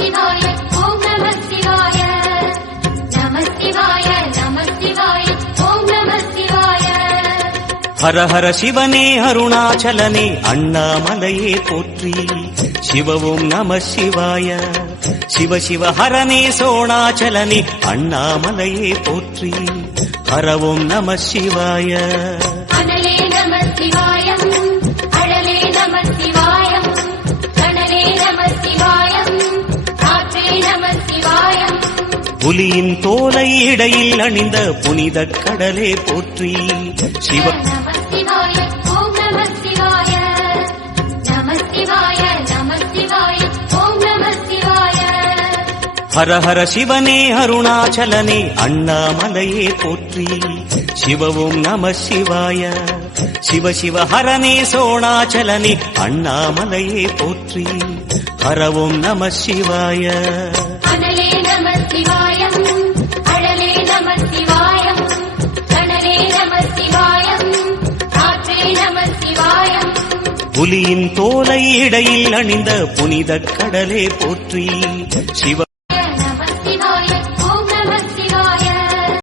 சிவாய ஓம் நம சிவாய நம சிவாய நம சிவாய ஓம் நம சிவாய. ஹர ஹர சிவனே அருணாச்சலனே அண்ணாமலையே போற்றி சிவ ஓம் நம சிவாய. சிவ சிவ ஹரனே சோணாச்சலனே அண்ணாமலையே போற்றி ஹர ஓம் நம சிவாய. அனலே நம சிவாயம் அழலே நம சிவாயம் கனலே நம சிவாயம் காற்றே நம சிவாயம். புலியின் தோலை இடையில் அணிந்த புனித கடலே போற்றி சிவ நம சிவாய ஓம் நம சிவாய நம சிவாய நம சிவாய ஓம் நம சிவாய. ஹர ஹர சிவனே அருணாச்சலனே அண்ணாமலையே போற்றி சிவ ஓம் நம சிவாய. சிவ சிவ ஹரனே சோணாச்சலனே அண்ணாமலையே போற்றி ஹர ஓம் நம சிவாய. அனலே நம சிவாயம் அழலே நம சிவாயம் கனலே நம சிவாயம் காற்றே நம சிவாயம். புலியின் தோலை இடையில் அணிந்த புனித கடலே போற்றி சிவ